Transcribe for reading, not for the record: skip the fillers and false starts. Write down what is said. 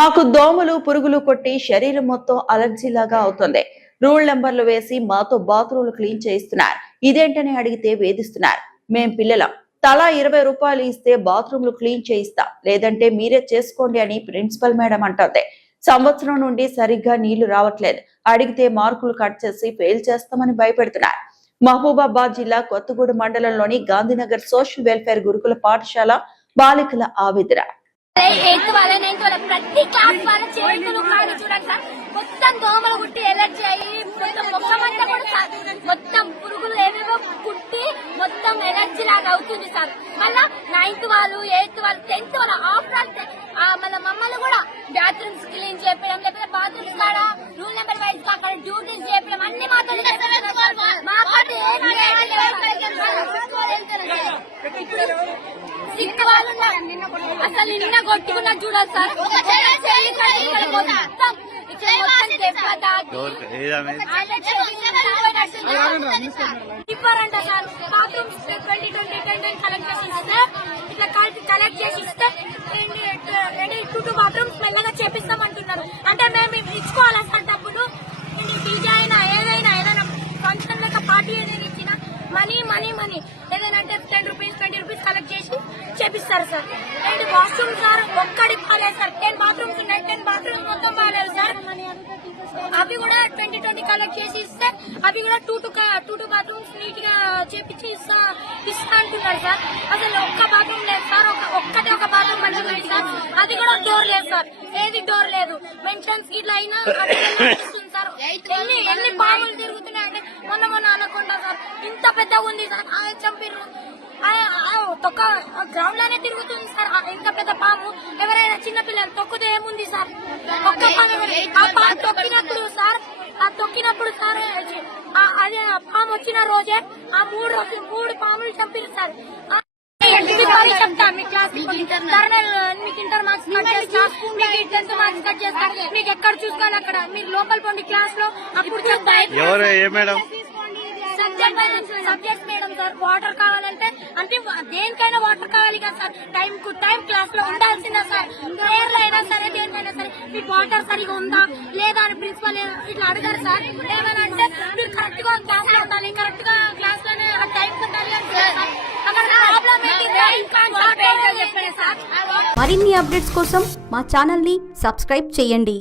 మాకు దోమలు పురుగులు కొట్టి శరీరం మొత్తం అలర్జీలాగా అవుతుంది. రూల్ నెంబర్లు వేసి మాతో బాత్రూమ్లు క్లీన్ చేయిస్తున్నారు. ఇదేంటని అడిగితే వేధిస్తున్నారు. మేం పిల్లలం, తలా 20 రూపాయలు ఇస్తే బాత్రూమ్లు క్లీన్ చేయిస్తాం, లేదంటే మీరే చేసుకోండి అని ప్రిన్సిపల్ మేడం అంటోంది. సంవత్సరం నుండి సరిగ్గా నీళ్లు రావట్లేదు. అడిగితే మార్కులు కట్ చేసి ఫెయిల్ చేస్తామని భయపెడుతున్నారు. మహబూబాబాద్ జిల్లా కొత్తగూడ మండలంలోని గాంధీనగర్ సోషల్ వెల్ఫేర్ గురుకుల పాఠశాల బాలికల ఆవేదన. ప్రతి క్లాస్ వాళ్ళ చేతులు కానీ చూడండి సార్, మొత్తం దోమలు కుట్టి ఎలర్జీ అయ్యి మొత్తం కూడా మొత్తం పురుగులు ఏమేమో కుట్టి మొత్తం ఎలర్జీ లాగా అవుతుంది సార్. మళ్ళా 9th వాళ్ళు 8th వాళ్ళు 10th వాళ్ళు ఆఫ్టర్ మన మమ్మల్ని కూడా బాత్రూమ్స్ క్లీన్ చేయడం, లేకపోతే బాత్రూమ్స్ కాడ రూల్ నెంబర్ వైజ్ అక్కడ డ్యూటీస్ చేయడం అన్ని మాతో సిక్ వాళ్ళు అసలు నిన్న కొట్టుకున్నా చూడాలి సార్. ఇవ్వరంట సార్. బాత్రూమ్స్ 2020 కలెక్ట్ చేసి ఇస్తే ఇట్లా కలెక్ట్ చేసి ఇస్తే 2 బాత్రూమ్స్ మెల్లగా చేపిస్తామంటున్నారు. అంటే మేము ఇచ్చుకోవాలా సార్ డబ్బులు? డీజే అయినా ఏదైనా ఫంక్షన్ లేక పార్టీ ఏదైనా ఇచ్చినా మనీ ఏదైనా అంటే 10 రూపీస్ 20 రూపీస్ కలెక్ట్ చేసి చేపిస్తారు సార్. అండ్ వాష్రూమ్ సార్ ఒక్కడి బాగాలేదు సార్. 10 బాత్రూమ్స్ ఉన్నాయి, 10 బాత్రూమ్స్ మొత్తం బాగాలేదు సార్. అవి కూడా 2020 కలెక్ట్ చేసి ఇస్తే అవి కూడా 2 బాత్రూమ్స్ నీట్ గా చేపించి ఇస్తా అంటున్నారు సార్. అసలు ఒక్క బాత్రూమ్ లేదు సార్. ఒక్కటే ఒక బాత్రూమ్ మంచిగా ఉంది సార్. అది కూడా డోర్ లేదు సార్. ఏది డోర్ లేదు. మెన్షన్స్ ఇట్లా అయినా సార్. ఎన్ని పాములు తిరుగుతున్నాయంటే మొన్న అనకుండా సార్ ఇంత పెద్దగా ఉంది సార్. చంపిర్రు తొక్క గ్రౌండ్ లోనే తిరుగుతుంది సార్. ఇంత పెద్ద పాము ఎవరైనా చిన్న పిల్లలు తొక్కితే ఏముంది సార్? ఒక్క పాము తొక్కినప్పుడు సార్ అదే పాము వచ్చిన రోజే ఆ 3 పాములు చంపారు సార్. చెప్తా మీ క్లాస్ మీకు ఇంటర్ మార్క్స్ కట్ చేస్తా, మీకు 10th మార్క్స్ కట్ చేస్తా, మీకు ఎక్కడ చూసుకోవాలి అక్కడ మీరు లోకల్ పోండి క్లాస్ లో. అప్పుడు చెప్తా సబ్జెక్ట్ మేడం సార్. వాటర్ కావాలంటే అంటే దేనికైనా వాటర్ కావాలి కదా సార్. టైం కు టైం క్లాస్ లో ఉండాల్సిందా సార్. ప్రేయర్ లో అయినా సరే దేనికైనా సరే మీకు వాటర్ సరిగా ఉందా లేదా అని ప్రిన్సిపల్ ఇట్లా అడగారు సార్. ఏమైనా అంటే మీరు కరెక్ట్ గా క్లాస్ లో ఉండాలి, కరెక్ట్ గా క్లాస్ లోనే టైం ఉండాలి అని అక్కడ ప్రాబ్లం మరిన్ని అప్డేట్స్ కోసం మా ఛానల్ ని సబ్స్క్రైబ్ చేయండి.